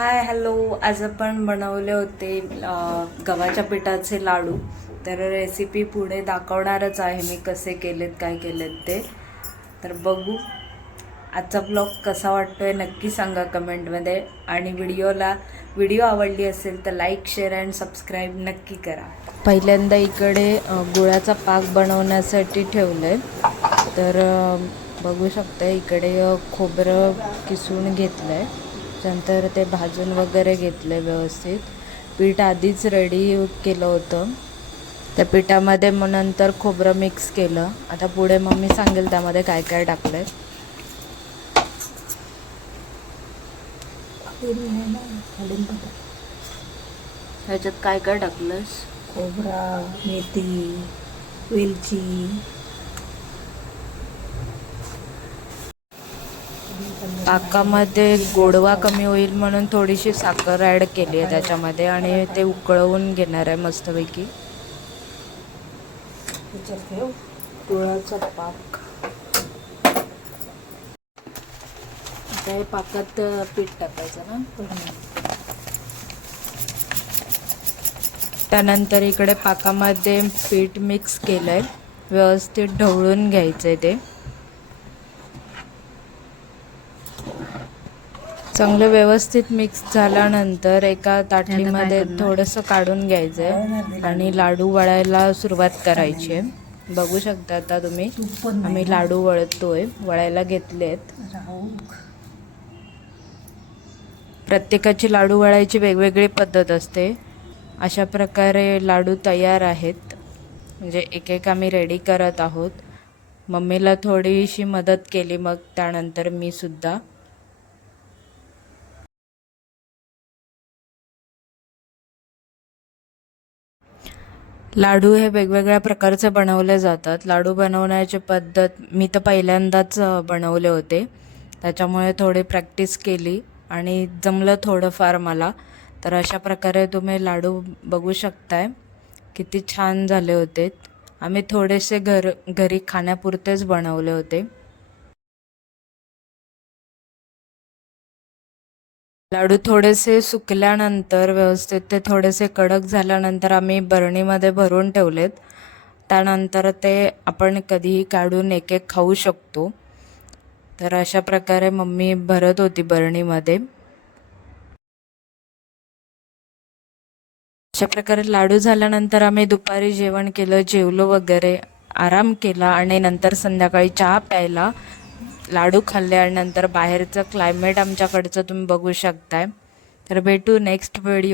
Hi hello. आज आपण बनवले होते गव्हाच्या पिठाचे लाडू. तर रेसिपी पुढे दाखवणारच आहे मी कसे केलेत काय केलेत ते. तर बघू. आजचा ब्लॉग कसा वाटतो आहे नक्की सांगा कमेंटमध्ये आणि व्हिडिओला व्हिडिओ आवडली असेल तर लाईक शेअर अँड सबस्क्राईब नक्की करा. पहिल्यांदा इकडे गुळाचा पाक बनवण्यासाठी ठेवलं आहे तर बघू शकता इकडे खोबरं किसून घेतलं आहे नंतर ते भाजून वगैरे घेतलं आहे व्यवस्थित. पीठ आधीच रेडी केलं होतं. त्या पिठामध्ये मग नंतर खोबरं मिक्स केलं. आता पुढे मम्मी सांगेल त्यामध्ये काय काय टाकलं आहे ह्याच्यात काय काय टाकलंस खोबरा मेथी वेलची. पाकामध्ये गोडवा कमी होईल म्हणून थोडीशी साखर ॲड केली आहे त्याच्यामध्ये आणि ते उकळवून घेणार आहे मस्तपैकी. गुळाचा पाक. आता हे पाकात पीठ टाकायचं ना? त्यानंतर इकडे पाकामध्ये पीठ मिक्स केलं आहे व्यवस्थित ढवळून घ्यायचं आहे ते. चांगलं व्यवस्थित मिक्स झाल्यानंतर एका ताटलीमध्ये थोडंसं काढून घ्यायचं आहे आणि लाडू वळायला सुरुवात करायची आहे. बघू शकता आता तुम्ही. आम्ही लाडू वळतोय. वळायला घेतलेत. प्रत्येकाची लाडू वळायची वेगवेगळी पद्धत असते. अशा प्रकारे लाडू तयार आहेत. म्हणजे एक एक आम्ही रेडी करत आहोत. मम्मीला थोडीशी मदत केली मग त्यानंतर मी सुद्धा. लाडू हे वेगवेगळ्या प्रकारचे बनवले जातात. लाडू बनवण्याची पद्धत मी तर पहिल्यांदाच बनवले होते. त्याच्यामुळे थोडी प्रॅक्टिस केली आणि जमलं थोडंफार मला. तर अशा प्रकारे तुम्ही लाडू बघू शकताय. किती छान झाले होते. आम्ही थोडेसे घर घरी खाण्यापुरतेच बनवले होते. लाडू थोडेसे सुकल्यानंतर व्यवस्थित ते थोडेसे कडक झाल्यानंतर आम्ही बरणीमध्ये भरून ठेवलेत. त्यानंतर ते आपण कधीही काढून एक एक खाऊ शकतो. तर अशा प्रकारे मम्मी भरत होती बरणीमध्ये. अशा प्रकारे लाडू झाल्यानंतर आम्ही दुपारी जेवण केलं जेवलो वगैरे आराम केला आणि नंतर संध्याकाळी चहा प्यायला लाडू खाल्ल्यानंतर बाहेरचं क्लायमेट आमच्याकडचं तुम्ही बघू शकताय. तर भेटू नेक्स्ट व्हिडिओ